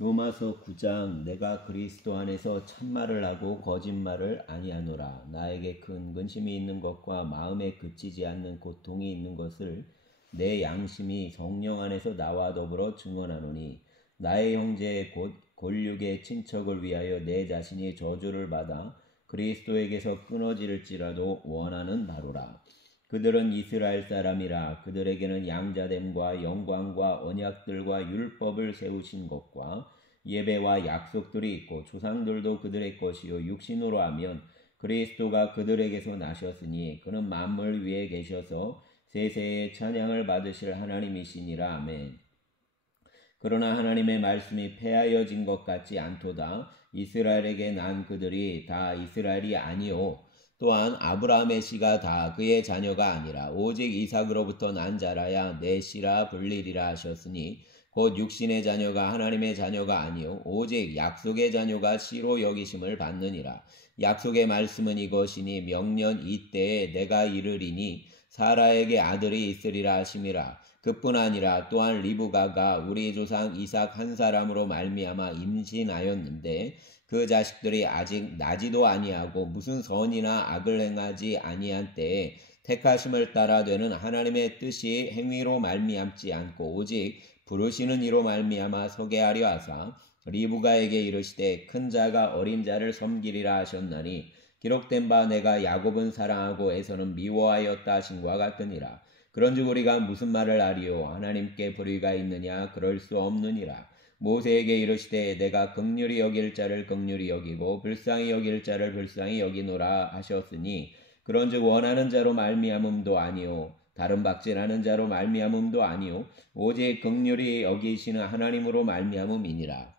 로마서 9장 내가 그리스도 안에서 참말을 하고 거짓말을 아니하노라. 나에게 큰 근심이 있는 것과 마음에 그치지 않는 고통이 있는 것을 내 양심이 성령 안에서 나와 더불어 증언하노니 나의 형제 곧 골육의 친척을 위하여 내 자신이 저주를 받아 그리스도에게서 끊어질지라도 원하는 바로라. 그들은 이스라엘 사람이라. 그들에게는 양자됨과 영광과 언약들과 율법을 세우신 것과 예배와 약속들이 있고 조상들도 그들의 것이요 육신으로 하면 그리스도가 그들에게서 나셨으니 그는 만물 위에 계셔서 세세의 찬양을 받으실 하나님이시니라. 아멘. 그러나 하나님의 말씀이 폐하여진 것 같지 않도다. 이스라엘에게 난 그들이 다 이스라엘이 아니요 또한 아브라함의 씨가 다 그의 자녀가 아니라 오직 이삭으로부터 난 자라야 내 씨라 불리리라 하셨으니 곧 육신의 자녀가 하나님의 자녀가 아니요 오직 약속의 자녀가 씨로 여기심을 받느니라. 약속의 말씀은 이것이니 명년 이때에 내가 이르리니 사라에게 아들이 있으리라 하심이라. 그뿐 아니라 또한 리브가가 우리 조상 이삭 한 사람으로 말미암아 임신하였는데 그 자식들이 아직 나지도 아니하고 무슨 선이나 악을 행하지 아니한 때에 택하심을 따라 되는 하나님의 뜻이 행위로 말미암지 않고 오직 부르시는 이로 말미암아 서게 하려 하사 리브가에게 이르시되 큰 자가 어린 자를 섬기리라 하셨나니 기록된 바 내가 야곱은 사랑하고 에서는 미워하였다 하신과 같으니라. 그런즉 우리가 무슨 말을 하리요? 하나님께 불의가 있느냐? 그럴 수 없느니라. 모세에게 이르시되 내가 긍휼히 여길 자를 긍휼히 여기고 불쌍히 여길 자를 불쌍히 여기노라 하셨으니 그런즉 원하는 자로 말미암음도 아니요 다른 박질하는 자로 말미암음도 아니요 오직 긍휼히 여기시는 하나님으로 말미암음이니라.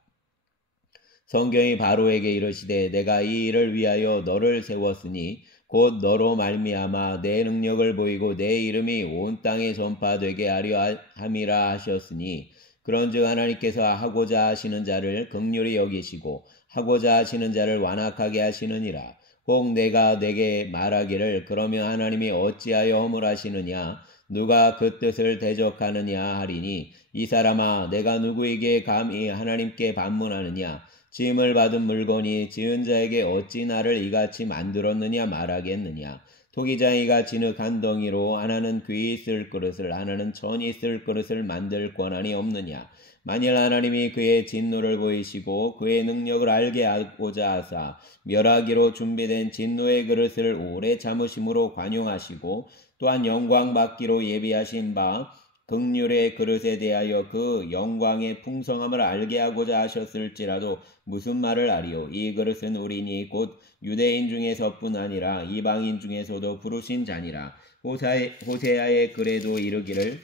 성경이 바로에게 이르시되 내가 이 일을 위하여 너를 세웠으니 곧 너로 말미암아 내 능력을 보이고 내 이름이 온 땅에 전파되게 하려 함이라 하셨으니 그런즉 하나님께서 하고자 하시는 자를 긍휼히 여기시고 하고자 하시는 자를 완악하게 하시느니라. 혹 내가 내게 말하기를 그러면 하나님이 어찌하여 허물하시느냐 누가 그 뜻을 대적하느냐 하리니 이 사람아 내가 누구에게 감히 하나님께 반문하느냐 지음을 받은 물건이 지은 자에게 어찌 나를 이같이 만들었느냐 말하겠느냐. 토기장이가 진흙한 덩이로 하나는 귀히 쓸 그릇을 하나는 천히 쓸 그릇을 만들 권한이 없느냐. 만일 하나님이 그의 진노를 보이시고 그의 능력을 알게 하고자 하사 멸하기로 준비된 진노의 그릇을 오래 참으심으로 관용하시고 또한 영광 받기로 예비하신 바 긍휼의 그릇에 대하여 그 영광의 풍성함을 알게 하고자 하셨을지라도 무슨 말을 하리요. 이 그릇은 우리니 곧 유대인 중에서뿐 아니라 이방인 중에서도 부르신 자니라. 호세아의 글에도 이르기를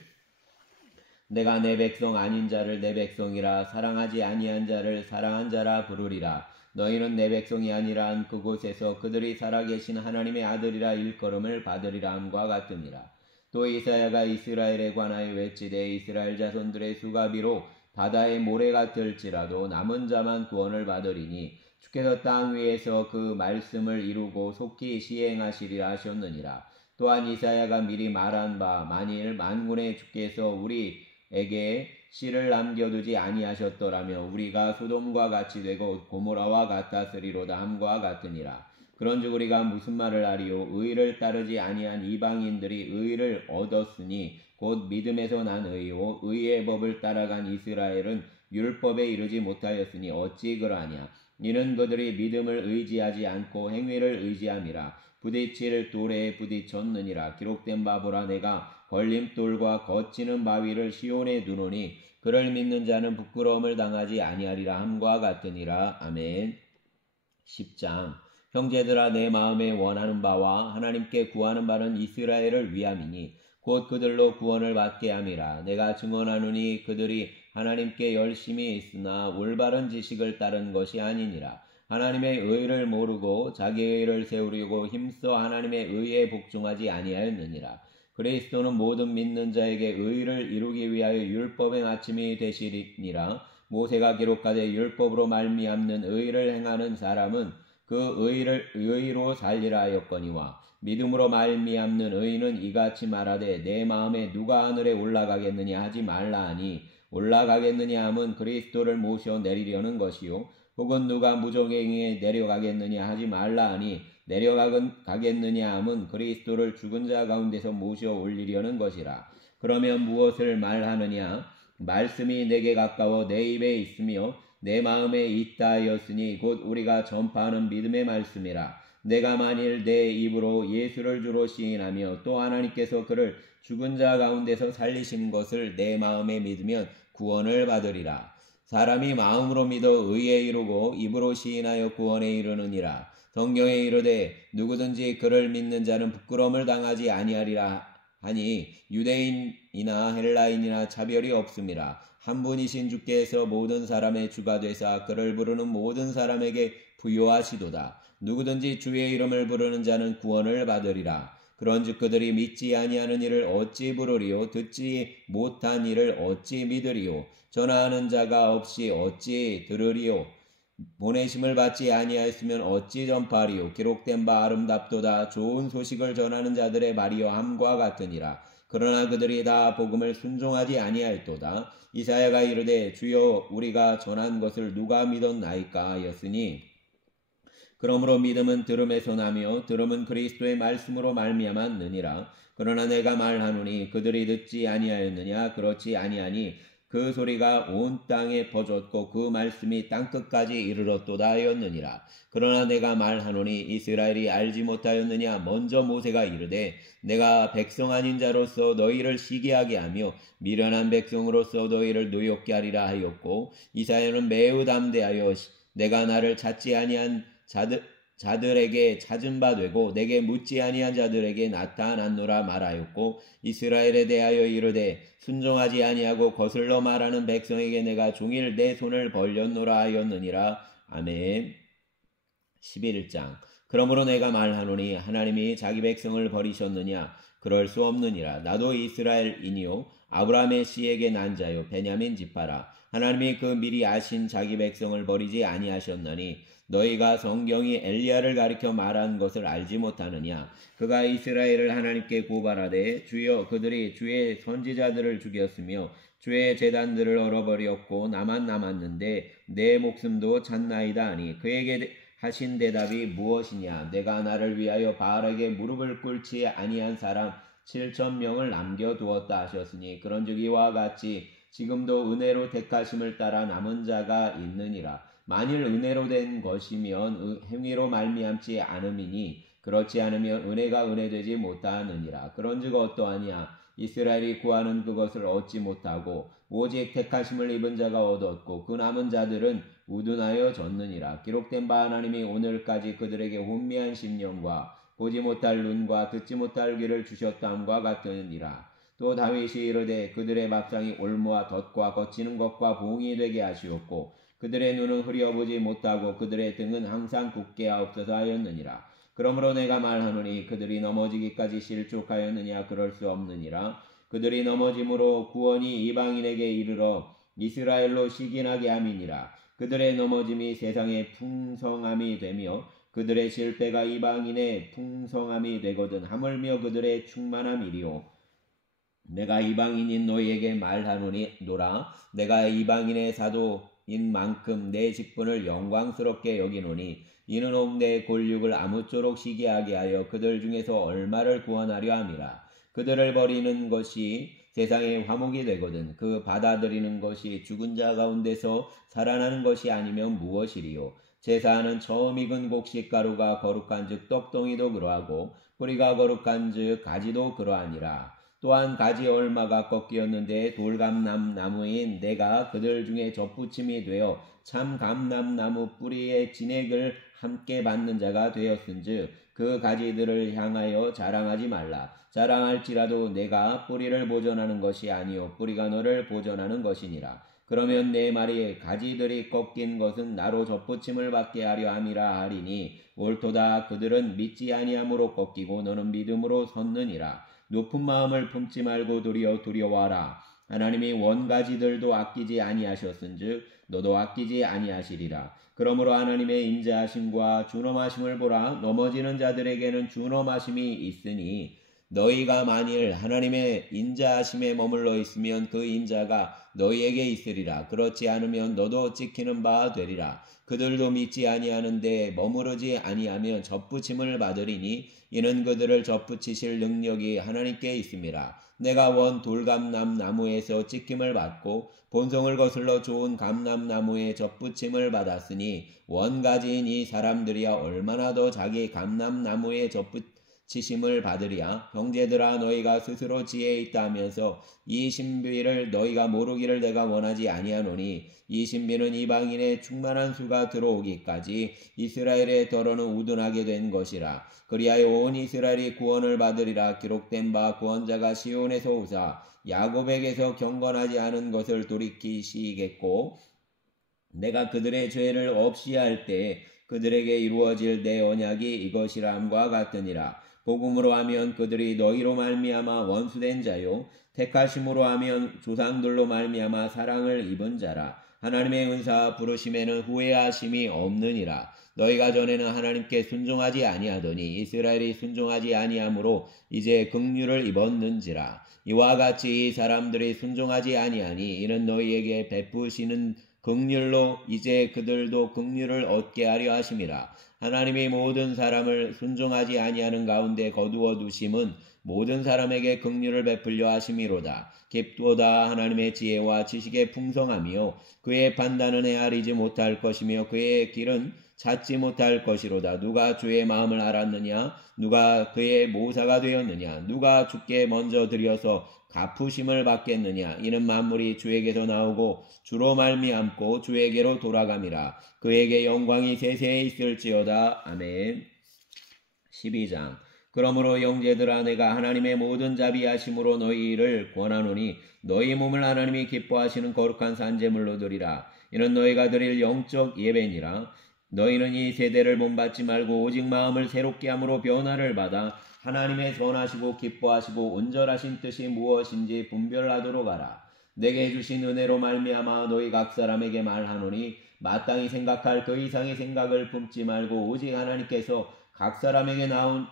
내가 내 백성 아닌 자를 내 백성이라 사랑하지 아니한 자를 사랑한 자라 부르리라. 너희는 내 백성이 아니라 한 그곳에서 그들이 살아계신 하나님의 아들이라 일컬음을 받으리라 함과 같으니라. 또 이사야가 이스라엘에 관하여 외치되 이스라엘 자손들의 수가비로 바다의 모래 같을지라도 남은 자만 구원을 받으리니 주께서 땅 위에서 그 말씀을 이루고 속히 시행하시리라 하셨느니라. 또한 이사야가 미리 말한 바 만일 만군의 주께서 우리에게 씨를 남겨두지 아니하셨더라면 우리가 소돔과 같이 되고 고모라와 같았으리로다 함과 같으니라. 그런즉 우리가 무슨 말을 하리요? 의를 따르지 아니한 이방인들이 의를 얻었으니 곧 믿음에서 난 의요 의의 법을 따라간 이스라엘은 율법에 이르지 못하였으니 어찌 그러하냐. 이는 그들이 믿음을 의지하지 않고 행위를 의지함이라. 부딪힐 돌에 부딪혔느니라. 기록된 바 보라 내가 걸림돌과 거치는 바위를 시온에 두노니 그를 믿는 자는 부끄러움을 당하지 아니하리라 함과 같으니라. 아멘. 10장 형제들아 내 마음에 원하는 바와 하나님께 구하는 바는 이스라엘을 위함이니 곧 그들로 구원을 받게 함이라. 내가 증언하노니 그들이 하나님께 열심히 있으나 올바른 지식을 따른 것이 아니니라. 하나님의 의를 모르고 자기의 의를 세우려고 힘써 하나님의 의에 복종하지 아니하였느니라. 그리스도는 모든 믿는 자에게 의를 이루기 위하여 율법의 마침이 되시리니라. 모세가 기록하되 율법으로 말미암는 의를 행하는 사람은 그 의로 살리라 하였거니와 믿음으로 말미암는 의는 이같이 말하되 내 마음에 누가 하늘에 올라가겠느냐 하지 말라 하니 올라가겠느냐 함은 그리스도를 모셔 내리려는 것이요 혹은 누가 무적행에 내려가겠느냐 하지 말라 하니 내려가겠느냐 함은 그리스도를 죽은 자 가운데서 모셔 올리려는 것이라. 그러면 무엇을 말하느냐? 말씀이 내게 가까워 내 입에 있으며 내 마음에 있다 하였으니 곧 우리가 전파하는 믿음의 말씀이라. 내가 만일 내 입으로 예수를 주로 시인하며 또 하나님께서 그를 죽은 자 가운데서 살리신 것을 내 마음에 믿으면 구원을 받으리라. 사람이 마음으로 믿어 의에 이르고 입으로 시인하여 구원에 이르느니라. 성경에 이르되 누구든지 그를 믿는 자는 부끄러움을 당하지 아니하리라 하니 유대인이나 헬라인이나 차별이 없음이라. 한 분이신 주께서 모든 사람의 주가 되사 그를 부르는 모든 사람에게 부요하시도다. 누구든지 주의 이름을 부르는 자는 구원을 받으리라. 그런즉 그들이 믿지 아니하는 이를 어찌 부르리요? 듣지 못한 이를 어찌 믿으리요? 전하는 자가 없이 어찌 들으리요? 보내심을 받지 아니하였으면 어찌 전파하리요? 기록된 바 아름답도다. 좋은 소식을 전하는 자들의 말이요 함과 같으니라. 그러나 그들이 다 복음을 순종하지 아니하였도다. 이사야가 이르되 주여 우리가 전한 것을 누가 믿었나이까 하였으니 그러므로 믿음은 들음에서 나며 들음은 그리스도의 말씀으로 말미암았느니라. 그러나 내가 말하노니 그들이 듣지 아니하였느냐? 그렇지 아니하니 그 소리가 온 땅에 퍼졌고 그 말씀이 땅끝까지 이르렀도다 하였느니라. 그러나 내가 말하노니 이스라엘이 알지 못하였느냐? 먼저 모세가 이르되 내가 백성 아닌 자로서 너희를 시기하게 하며 미련한 백성으로서 너희를 노엽게 하리라 하였고 이사야는 매우 담대하여 내가 나를 찾지 아니한 자들에게 찾은 바 되고 내게 묻지 아니한 자들에게 나타났노라 말하였고 이스라엘에 대하여 이르되 순종하지 아니하고 거슬러 말하는 백성에게 내가 종일 내 손을 벌렸노라 하였느니라. 아멘. 11장. 그러므로 내가 말하노니 하나님이 자기 백성을 버리셨느냐? 그럴 수 없느니라. 나도 이스라엘이니요 아브라함의 씨에게 난 자요 베냐민 지파라. 하나님이 그 미리 아신 자기 백성을 버리지 아니하셨나니 너희가 성경이 엘리야를 가리켜 말한 것을 알지 못하느냐? 그가 이스라엘을 하나님께 고발하되 주여 그들이 주의 선지자들을 죽였으며 주의 제단들을 얼어버렸고 나만 남았는데 내 목숨도 찼나이다 하니 그에게 하신 대답이 무엇이냐? 내가 나를 위하여 바알에게 무릎을 꿇지 아니한 사람 7,000명을 남겨두었다 하셨으니 그런즉 이와 같이 지금도 은혜로 택하심을 따라 남은 자가 있느니라. 만일 은혜로 된 것이면 행위로 말미암지 않음이니 그렇지 않으면 은혜가 은혜되지 못하느니라. 그런즉 어떠하냐? 이스라엘이 구하는 그것을 얻지 못하고 오직 택하심을 입은 자가 얻었고 그 남은 자들은 우둔하여 졌느니라. 기록된 바 하나님이 오늘까지 그들에게 혼미한 심령과 보지 못할 눈과 듣지 못할 귀를 주셨다함과 같으니라. 또 다윗이 이르되 그들의 밥상이 올무와 덫과 거치는 것과 봉이 되게 하시었고 그들의 눈은 흐려보지 못하고 그들의 등은 항상 굳게 하옵소서 하였느니라. 그러므로 내가 말하노니 그들이 넘어지기까지 실족하였느냐? 그럴 수 없느니라. 그들이 넘어짐으로 구원이 이방인에게 이르러 이스라엘로 시기나게 함이니라. 그들의 넘어짐이 세상의 풍성함이 되며 그들의 실패가 이방인의 풍성함이 되거든 하물며 그들의 충만함이리요. 내가 이방인인 너희에게 말하노니 노라. 내가 이방인의 사도인 만큼 내 직분을 영광스럽게 여기노니 이는 온 내 골육을 아무쪼록 시기하게 하여 그들 중에서 얼마를 구원하려 함이라. 그들을 버리는 것이 세상의 화목이 되거든 그 받아들이는 것이 죽은 자 가운데서 살아나는 것이 아니면 무엇이리요. 제사하는 처음 익은 곡식가루가 거룩한즉 떡덩이도 그러하고 뿌리가 거룩한즉 가지도 그러하니라. 또한 가지 얼마가 꺾이었는데 돌감람나무인 내가 그들 중에 접붙임이 되어 참 감람나무 뿌리의 진액을 함께 받는 자가 되었은즉 그 가지들을 향하여 자랑하지 말라. 자랑할지라도 내가 뿌리를 보존하는 것이 아니요 뿌리가 너를 보존하는 것이니라. 그러면 내 말이 가지들이 꺾인 것은 나로 접붙임을 받게 하려 함이라 하리니 옳도다. 그들은 믿지 아니함으로 꺾이고 너는 믿음으로 섰느니라. 높은 마음을 품지 말고 도리어 두려워하라. 하나님이 원가지들도 아끼지 아니하셨은즉 너도 아끼지 아니하시리라. 그러므로 하나님의 인자하심과 준엄하심을 보라. 넘어지는 자들에게는 준엄하심이 있으니 너희가 만일 하나님의 인자하심에 머물러 있으면 그 인자가 너희에게 있으리라. 그렇지 않으면 너도 찍히는 바 되리라. 그들도 믿지 아니하는데 머무르지 아니하면 접붙임을 받으리니 이는 그들을 접붙이실 능력이 하나님께 있음이라. 내가 원 돌감람 나무에서 찍힘을 받고 본성을 거슬러 좋은 감람나무에 접붙임을 받았으니 원가지인 이 사람들이야 얼마나 더 자기 감람나무에 접붙이심을 받으랴. 형제들아, 너희가 스스로 지혜에 있다 하면서 이 신비를 너희가 모르기를 내가 원하지 아니하노니 이 신비는 이방인의 충만한 수가 들어오기까지 이스라엘의 더러는 우둔하게 된 것이라. 그리하여 온 이스라엘이 구원을 받으리라. 기록된 바 구원자가 시온에서 오사 야곱에게서 경건하지 않은 것을 돌이키시겠고 내가 그들의 죄를 없이 할 때 그들에게 이루어질 내 언약이 이것이람과 같으니라. 복음으로 하면 그들이 너희로 말미암아 원수된 자요 택하심으로 하면 조상들로 말미암아 사랑을 입은 자라. 하나님의 은사 부르심에는 후회하심이 없느니라. 너희가 전에는 하나님께 순종하지 아니하더니 이스라엘이 순종하지 아니하므로 이제 긍휼을 입었는지라. 이와 같이 이 사람들이 순종하지 아니하니 이는 너희에게 베푸시는 긍휼로 이제 그들도 긍휼을 얻게 하려 하심이라. 하나님이 모든 사람을 순종하지 아니하는 가운데 거두어 두심은 모든 사람에게 긍휼을 베풀려 하심이로다. 깊도다 하나님의 지혜와 지식의 풍성함이요 그의 판단은 헤아리지 못할 것이며 그의 길은 찾지 못할 것이로다. 누가 주의 마음을 알았느냐? 누가 그의 모사가 되었느냐? 누가 주께 먼저 드려서 갚으심을 받겠느냐? 이는 만물이 주에게서 나오고 주로 말미암고 주에게로 돌아감이라. 그에게 영광이 세세히 있을지어다. 아멘. 12장. 그러므로 형제들아, 내가 하나님의 모든 자비하심으로 너희를 권하노니 너희 몸을 하나님이 기뻐하시는 거룩한 산제물로 드리라. 이는 너희가 드릴 영적 예배니라. 너희는 이 세대를 본받지 말고 오직 마음을 새롭게 함으로 변화를 받아 하나님의 선하시고 기뻐하시고 온전하신 뜻이 무엇인지 분별하도록 하라. 내게 주신 은혜로 말미암아 너희 각 사람에게 말하노니 마땅히 생각할 그 이상의 생각을 품지 말고 오직 하나님께서 각 사람에게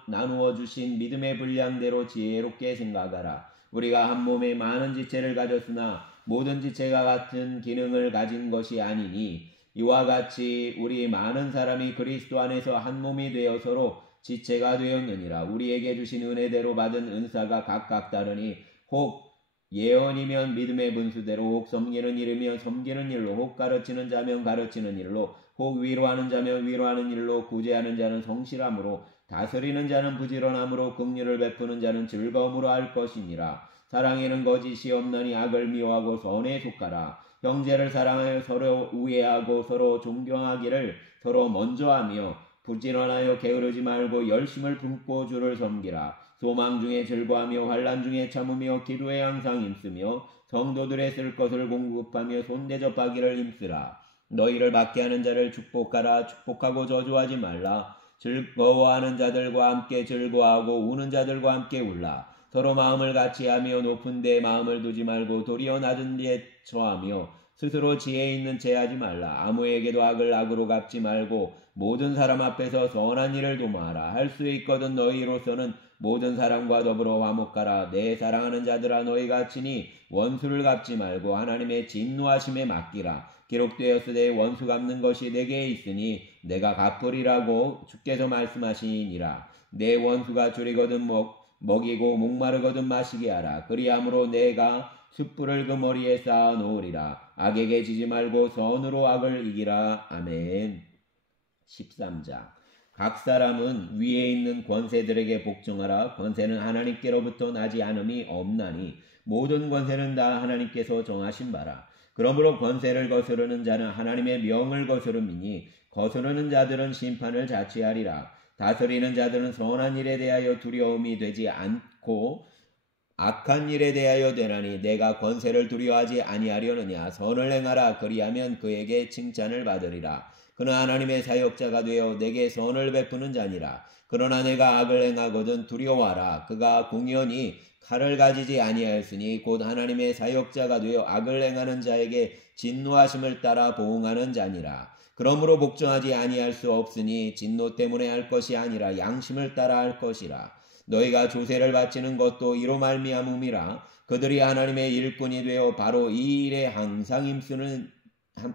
나누어 주신 믿음의 분량대로 지혜롭게 생각하라. 우리가 한 몸에 많은 지체를 가졌으나 모든 지체가 같은 기능을 가진 것이 아니니 이와 같이 우리 많은 사람이 그리스도 안에서 한 몸이 되어 서로 지체가 되었느니라. 우리에게 주신 은혜대로 받은 은사가 각각 다르니 혹 예언이면 믿음의 분수대로, 혹 섬기는 일이면 섬기는 일로, 혹 가르치는 자면 가르치는 일로, 혹 위로하는 자면 위로하는 일로, 구제하는 자는 성실함으로, 다스리는 자는 부지런함으로, 긍휼을 베푸는 자는 즐거움으로 할 것이니라. 사랑에는 거짓이 없나니 악을 미워하고 선에 속하라. 형제를 사랑하여 서로 우애하고 서로 존경하기를 서로 먼저 하며 부지런하여 게으르지 말고 열심을 품고 주를 섬기라. 소망 중에 즐거하며 환난 중에 참으며 기도에 항상 힘쓰며 성도들의 쓸 것을 공급하며 손대접하기를 힘쓰라. 너희를 받게 하는 자를 축복하라. 축복하고 저주하지 말라. 즐거워하는 자들과 함께 즐거워하고 우는 자들과 함께 울라. 서로 마음을 같이하며 높은 데 마음을 두지 말고 도리어 낮은 데에 처하며 스스로 지혜 있는 채 하지 말라. 아무에게도 악을 악으로 갚지 말고 모든 사람 앞에서 선한 일을 도모하라. 할 수 있거든 너희로서는 모든 사람과 더불어 화목하라. 내 사랑하는 자들아, 너희가 친히 원수를 갚지 말고 하나님의 진노하심에 맡기라. 기록되었으되 원수 갚는 것이 내게 있으니 내가 갚으리라고 주께서 말씀하시니라. 내 원수가 줄이거든 먹이고 목마르거든 마시게 하라. 그리함으로 내가 숯불을 그 머리에 쌓아 놓으리라. 악에게 지지 말고 선으로 악을 이기라. 아멘. 13장. 각 사람은 위에 있는 권세들에게 복종하라. 권세는 하나님께로부터 나지 않음이 없나니 모든 권세는 다 하나님께서 정하신 바라. 그러므로 권세를 거스르는 자는 하나님의 명을 거스름이니 거스르는 자들은 심판을 자취하리라. 다스리는 자들은 선한 일에 대하여 두려움이 되지 않고 악한 일에 대하여 되나니 내가 권세를 두려워하지 아니하려느냐. 선을 행하라. 그리하면 그에게 칭찬을 받으리라. 그는 하나님의 사역자가 되어 내게 선을 베푸는 자니라. 그러나 내가 악을 행하거든 두려워하라. 그가 공연히 칼을 가지지 아니하였으니 곧 하나님의 사역자가 되어 악을 행하는 자에게 진노하심을 따라 보응하는 자니라. 그러므로 복종하지 아니할 수 없으니 진노 때문에 할 것이 아니라 양심을 따라 할 것이라. 너희가 조세를 바치는 것도 이로 말미암음이라. 그들이 하나님의 일꾼이 되어 바로 이 일에 항상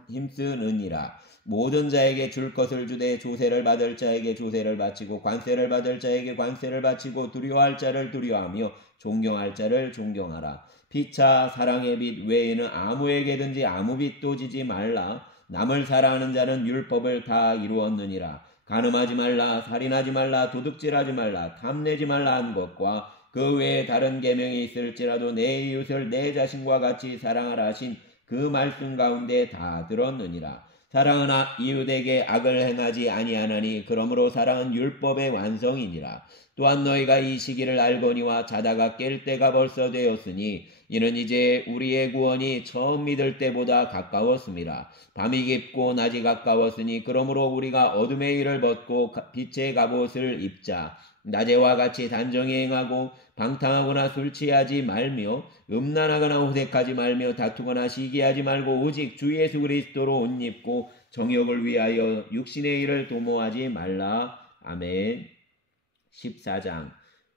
힘쓰느니라. 모든 자에게 줄 것을 주되 조세를 받을 자에게 조세를 바치고 관세를 받을 자에게 관세를 바치고 두려워할 자를 두려워하며 존경할 자를 존경하라. 피차 사랑의 빚 외에는 아무에게든지 아무 빚도 지지 말라. 남을 사랑하는 자는 율법을 다 이루었느니라. 간음하지 말라, 살인하지 말라, 도둑질하지 말라, 탐내지 말라 한 것과 그 외에 다른 계명이 있을지라도 내 이웃을 내 자신과 같이 사랑하라 하신 그 말씀 가운데 다 들었느니라. 사랑은 이웃에게 악을 행하지 아니하나니 그러므로 사랑은 율법의 완성이니라. 또한 너희가 이 시기를 알거니와 자다가 깰 때가 벌써 되었으니 이는 이제 우리의 구원이 처음 믿을 때보다 가까웠습니다. 밤이 깊고 낮이 가까웠으니 그러므로 우리가 어둠의 일을 벗고 빛의 갑옷을 입자. 낮에와 같이 단정히 행하고 방탕하거나 술 취하지 말며 음란하거나 호색하지 말며 다투거나 시기하지 말고 오직 주 예수 그리스도로 옷 입고 정욕을 위하여 육신의 일을 도모하지 말라. 아멘. 14장.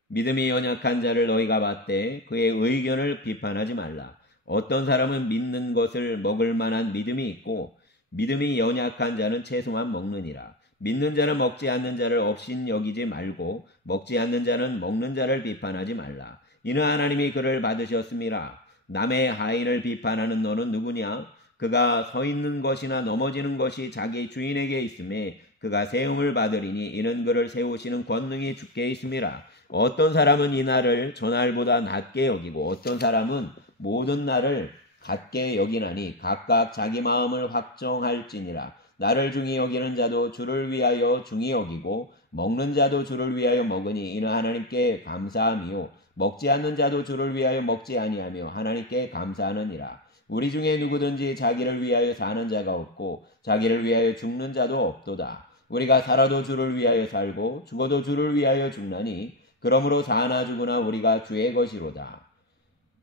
믿음이 연약한 자를 너희가 봤되 그의 의견을 비판하지 말라. 어떤 사람은 믿는 것을 먹을 만한 믿음이 있고 믿음이 연약한 자는 채소만 먹느니라. 믿는 자는 먹지 않는 자를 업신 여기지 말고 먹지 않는 자는 먹는 자를 비판하지 말라. 이는 하나님이 그를 받으셨음이라. 남의 하인을 비판하는 너는 누구냐? 그가 서 있는 것이나 넘어지는 것이 자기 주인에게 있음에 그가 세움을 받으리니 이는 그를 세우시는 권능이 주께 있음이라. 어떤 사람은 이 날을 저날보다 낮게 여기고 어떤 사람은 모든 날을 같게 여기나니 각각 자기 마음을 확정할지니라. 나를 중히 여기는 자도 주를 위하여 중히 여기고 먹는 자도 주를 위하여 먹으니 이는 하나님께 감사함이요 먹지 않는 자도 주를 위하여 먹지 아니하며 하나님께 감사하느니라. 우리 중에 누구든지 자기를 위하여 사는 자가 없고 자기를 위하여 죽는 자도 없도다. 우리가 살아도 주를 위하여 살고 죽어도 주를 위하여 죽나니 그러므로 사나 죽으나 우리가 주의 것이로다.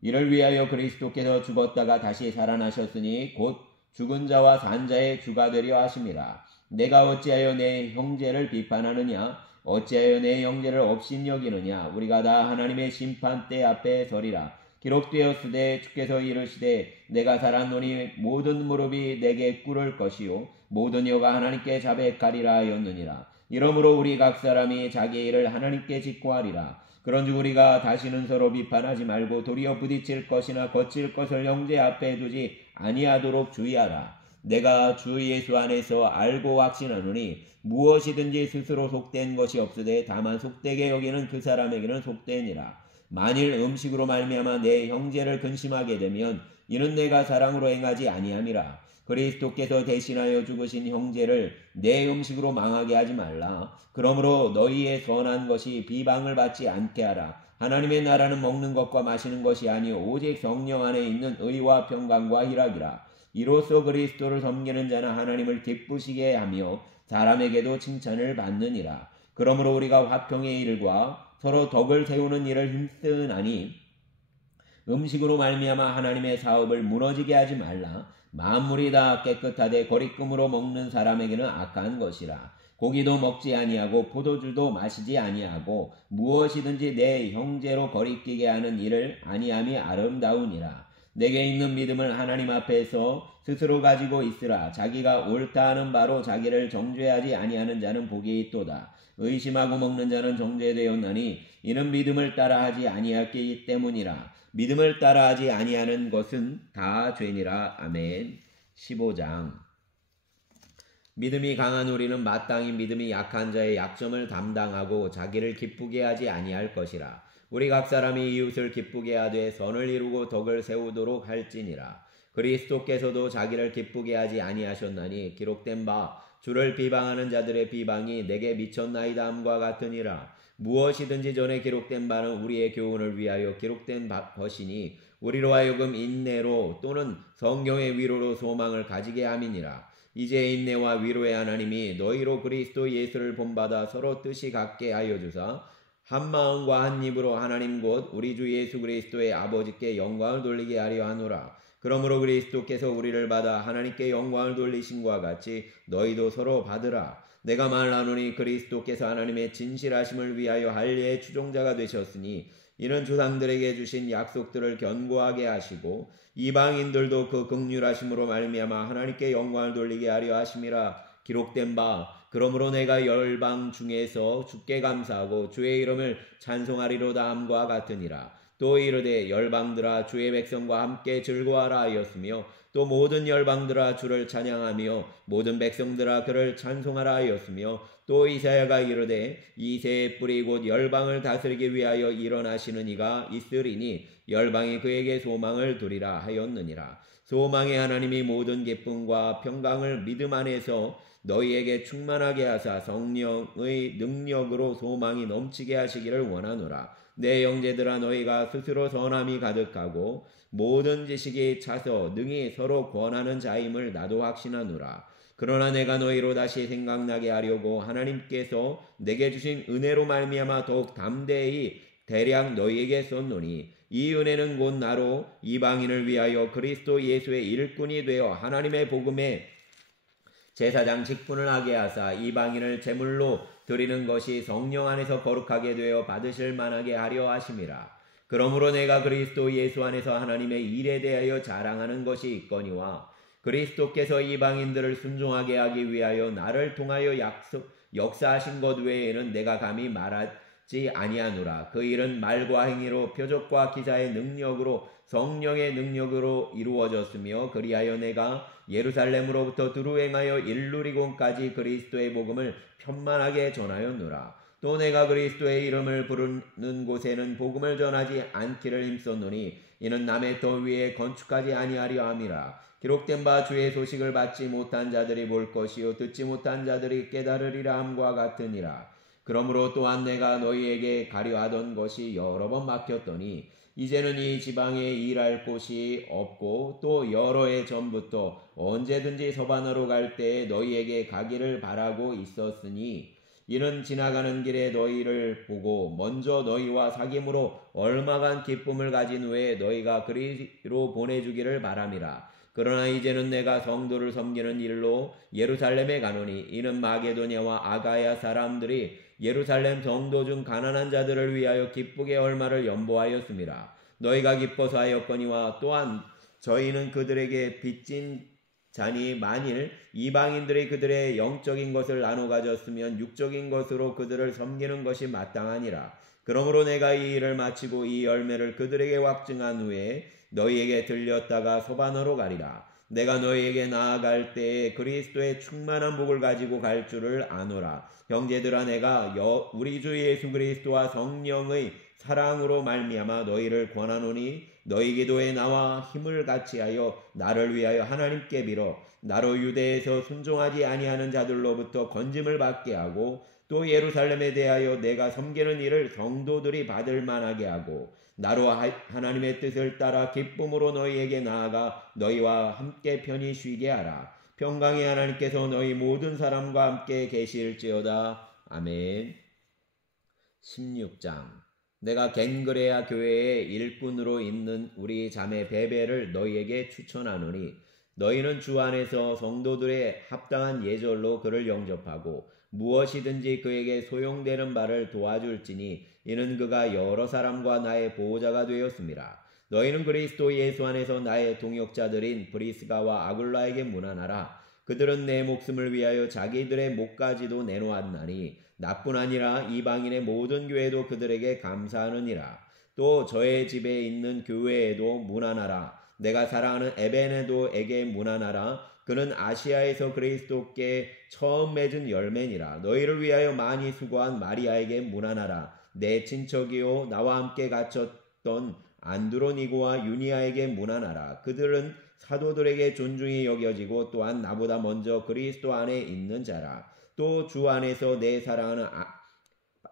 이를 위하여 그리스도께서 죽었다가 다시 살아나셨으니 곧 죽은 자와 산 자의 주가 되려 하심이라. 내가 어찌하여 내 형제를 비판하느냐? 어찌하여 내 형제를 업신 여기느냐? 우리가 다 하나님의 심판대 앞에 서리라. 기록되었으되 주께서 이르시되 내가 살았노니 모든 무릎이 내게 꿇을 것이요 모든 혀가 하나님께 자백하리라 하였느니라. 이러므로 우리 각 사람이 자기 일을 하나님께 직고하리라. 그런즉 우리가 다시는 서로 비판하지 말고 도리어 부딪힐 것이나 거칠 것을 형제 앞에 두지 아니하도록 주의하라. 내가 주 예수 안에서 알고 확신하노니 무엇이든지 스스로 속된 것이 없으되 다만 속되게 여기는 그 사람에게는 속되니라. 만일 음식으로 말미암아 내 형제를 근심하게 되면 이는 내가 사랑으로 행하지 아니함이라. 그리스도께서 대신하여 죽으신 형제를 내 음식으로 망하게 하지 말라. 그러므로 너희의 선한 것이 비방을 받지 않게 하라. 하나님의 나라는 먹는 것과 마시는 것이 아니요 오직 성령 안에 있는 의와 평강과 희락이라. 이로써 그리스도를 섬기는 자는 하나님을 기쁘시게 하며 사람에게도 칭찬을 받느니라. 그러므로 우리가 화평의 일과 서로 덕을 세우는 일을 힘쓰나니 음식으로 말미암아 하나님의 사업을 무너지게 하지 말라. 만물이 다 깨끗하되 거리낌으로 먹는 사람에게는 악한 것이라. 고기도 먹지 아니하고 포도주도 마시지 아니하고 무엇이든지 내 형제로 거리끼게 하는 일을 아니함이 아름다우니라. 내게 있는 믿음을 하나님 앞에서 스스로 가지고 있으라. 자기가 옳다 하는 바로 자기를 정죄하지 아니하는 자는 복이 있도다. 의심하고 먹는 자는 정죄되었나니 이는 믿음을 따라하지 아니하기 때문이라. 믿음을 따라하지 아니하는 것은 다 죄니라. 아멘. 15장. 믿음이 강한 우리는 마땅히 믿음이 약한 자의 약점을 담당하고 자기를 기쁘게 하지 아니할 것이라. 우리 각 사람이 이웃을 기쁘게 하되 선을 이루고 덕을 세우도록 할지니라. 그리스도께서도 자기를 기쁘게 하지 아니하셨나니 기록된 바 주를 비방하는 자들의 비방이 내게 미쳤나이다 함과 같으니라. 무엇이든지 전에 기록된 바는 우리의 교훈을 위하여 기록된 것이니 우리로 하여금 인내로 또는 성경의 위로로 소망을 가지게 함이니라. 이제 인내와 위로의 하나님이 너희로 그리스도 예수를 본받아 서로 뜻이 같게 하여 주사 한 마음과 한 입으로 하나님 곧 우리 주 예수 그리스도의 아버지께 영광을 돌리게 하려 하노라. 그러므로 그리스도께서 우리를 받아 하나님께 영광을 돌리심과 같이 너희도 서로 받으라. 내가 말하노니 그리스도께서 하나님의 진실하심을 위하여 할례의 추종자가 되셨으니 이는 조상들에게 주신 약속들을 견고하게 하시고 이방인들도 그 긍휼하심으로 말미암아 하나님께 영광을 돌리게 하려 하심이라. 기록된 바 그러므로 내가 열방 중에서 주께 감사하고 주의 이름을 찬송하리로다 함과 같으니라. 또 이르되 열방들아 주의 백성과 함께 즐거워하라 하였으며 또 모든 열방들아 주를 찬양하며 모든 백성들아 그를 찬송하라 하였으며 또 이사야가 이르되 이새의 뿌리 곧 열방을 다스리기 위하여 일어나시는 이가 있으리니 열방이 그에게 소망을 두리라 하였느니라. 소망의 하나님이 모든 기쁨과 평강을 믿음 안에서 너희에게 충만하게 하사 성령의 능력으로 소망이 넘치게 하시기를 원하노라. 내 형제들아 너희가 스스로 선함이 가득하고 모든 지식이 차서 능히 서로 권하는 자임을 나도 확신하노라. 그러나 내가 너희로 다시 생각나게 하려고 하나님께서 내게 주신 은혜로 말미암아 더욱 담대히 대략 너희에게 썼노니 이 은혜는 곧 나로 이방인을 위하여 그리스도 예수의 일꾼이 되어 하나님의 복음에 제사장 직분을 하게 하사 이방인을 제물로 드리는 것이 성령 안에서 거룩하게 되어 받으실 만하게 하려 하심이라. 그러므로 내가 그리스도 예수 안에서 하나님의 일에 대하여 자랑하는 것이 있거니와 그리스도께서 이방인들을 순종하게 하기 위하여 나를 통하여 역사하신 것 외에는 내가 감히 말하지 아니하노라. 그 일은 말과 행위로 표적과 기사의 능력으로 성령의 능력으로 이루어졌으며 그리하여 내가 예루살렘으로부터 두루 행하여 일루리곤까지 그리스도의 복음을 편만하게 전하였노라. 또 내가 그리스도의 이름을 부르는 곳에는 복음을 전하지 않기를 힘썼노니 이는 남의 터 위에 건축하지 아니하려 함이라. 기록된 바 주의 소식을 받지 못한 자들이 볼 것이요 듣지 못한 자들이 깨달으리라 함과 같으니라. 그러므로 또한 내가 너희에게 가려 하던 것이 여러 번 막혔더니 이제는 이 지방에 일할 곳이 없고 또 여러 해 전부터 언제든지 서반으로 갈 때에 너희에게 가기를 바라고 있었으니 이는 지나가는 길에 너희를 보고 먼저 너희와 사귐으로 얼마간 기쁨을 가진 후에 너희가 그리로 보내주기를 바람이라. 그러나 이제는 내가 성도를 섬기는 일로 예루살렘에 가노니 이는 마게도냐와 아가야 사람들이 예루살렘 성도 중 가난한 자들을 위하여 기쁘게 얼마를 연보하였습니다. 너희가 기뻐서 하였거니와 또한 저희는 그들에게 빚진 자니 만일 이방인들이 그들의 영적인 것을 나눠 가졌으면 육적인 것으로 그들을 섬기는 것이 마땅하니라. 그러므로 내가 이 일을 마치고 이 열매를 그들에게 확증한 후에 너희에게 들렸다가 소반으로 가리라. 내가 너희에게 나아갈 때에 그리스도의 충만한 복을 가지고 갈 줄을 아노라. 형제들아 내가 우리 주 예수 그리스도와 성령의 사랑으로 말미암아 너희를 권하노니 너희 기도에 나와 힘을 같이하여 나를 위하여 하나님께 빌어 나로 유대에서 순종하지 아니하는 자들로부터 건짐을 받게 하고 또 예루살렘에 대하여 내가 섬기는 일을 성도들이 받을 만하게 하고 나로 하나님의 뜻을 따라 기쁨으로 너희에게 나아가 너희와 함께 편히 쉬게 하라. 평강의 하나님께서 너희 모든 사람과 함께 계실지어다. 아멘. 16장. 내가 겐그레아 교회의 일꾼으로 있는 우리 자매 베베를 너희에게 추천하노니 너희는 주 안에서 성도들의 합당한 예절로 그를 영접하고 무엇이든지 그에게 소용되는 바를 도와줄지니 이는 그가 여러 사람과 나의 보호자가 되었습니다. 너희는 그리스도 예수 안에서 나의 동역자들인 브리스가와 아굴라에게 문안하라. 그들은 내 목숨을 위하여 자기들의 목까지도 내놓았나니 나뿐 아니라 이방인의 모든 교회도 그들에게 감사하느니라. 또 저의 집에 있는 교회에도 문안하라. 내가 사랑하는 에베네도에게 문안하라. 그는 아시아에서 그리스도께 처음 맺은 열매니라. 너희를 위하여 많이 수고한 마리아에게 문안하라. 내 친척이요 나와 함께 갇혔던 안드로니고와 유니아에게 문안하라. 그들은 사도들에게 존중이 여겨지고 또한 나보다 먼저 그리스도 안에 있는 자라. 또 주 안에서 내 사랑하는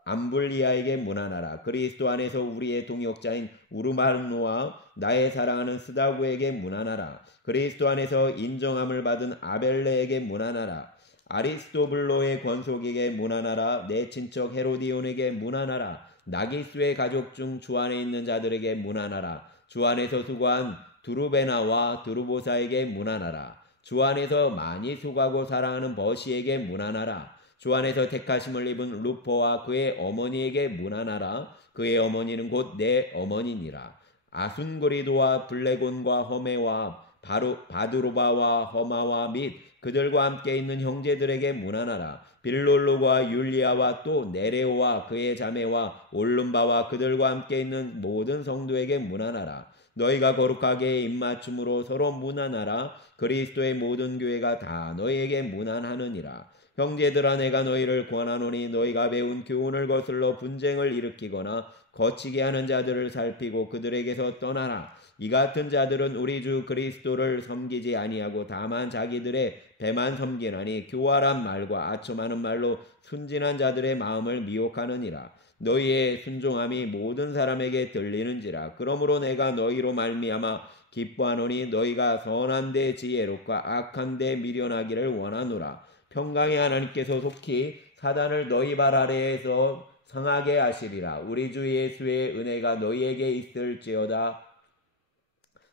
암블리아에게 문안하라. 그리스도 안에서 우리의 동역자인 우르마노와 나의 사랑하는 스다구에게 문안하라. 그리스도 안에서 인정함을 받은 아벨레에게 문안하라. 아리스토블로의 권속에게 문안하라. 내 친척 헤로디온에게 문안하라. 나기수의 가족 중 주 안에 있는 자들에게 문안하라. 주 안에서 수고한 두루베나와 두루보사에게 문안하라. 주 안에서 많이 수고하고 사랑하는 버시에게 문안하라. 주 안에서 택하심을 입은 루포와 그의 어머니에게 문안하라. 그의 어머니는 곧 내 어머니니라. 아순그리도와 블레곤과 허메와 바두로바와 허마와 및 그들과 함께 있는 형제들에게 문안하라. 빌롤로와 율리아와 또 네레오와 그의 자매와 올름바와 그들과 함께 있는 모든 성도에게 문안하라. 너희가 거룩하게 입맞춤으로 서로 문안하라. 그리스도의 모든 교회가 다 너희에게 문안하느니라. 형제들아, 내가 너희를 권하노니 너희가 배운 교훈을 거슬러 분쟁을 일으키거나 거치게 하는 자들을 살피고 그들에게서 떠나라. 이 같은 자들은 우리 주 그리스도를 섬기지 아니하고 다만 자기들의 배만 섬기나니 교활한 말과 아첨하는 말로 순진한 자들의 마음을 미혹하느니라. 너희의 순종함이 모든 사람에게 들리는지라. 그러므로 내가 너희로 말미암아 기뻐하노니 너희가 선한 데 지혜롭고 악한 데 미련하기를 원하노라. 평강의 하나님께서 속히 사단을 너희 발 아래에서 상하게 하시리라. 우리 주 예수의 은혜가 너희에게 있을지어다.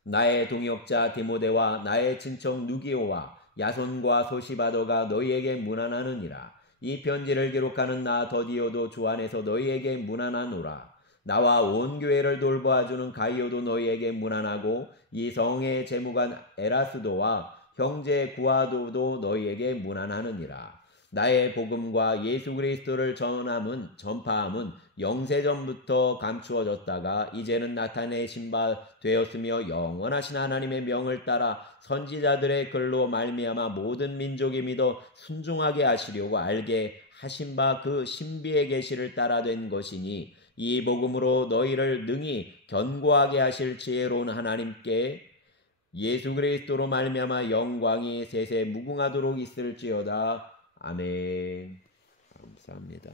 나의 동역자 디모데와 나의 친척 누기오와 야손과 소시바도가 너희에게 문안하느니라. 이 편지를 기록하는 나 더디오도 주 안에서 너희에게 문안하노라. 나와 온 교회를 돌보아주는 가이오도 너희에게 문안하고 이 성의 재무관 에라스도와 형제 구아도도 너희에게 문안하느니라. 나의 복음과 예수 그리스도를 전파함은 영세전부터 감추어졌다가 이제는 나타내신 바 되었으며 영원하신 하나님의 명을 따라 선지자들의 글로 말미암아 모든 민족이 믿어 순종하게 하시려고 알게 하신 바 그 신비의 계시를 따라 된 것이니 이 복음으로 너희를 능히 견고하게 하실 지혜로운 하나님께 예수 그리스도로 말미암아 영광이 세세 무궁하도록 있을지어다. 아멘. 감사합니다.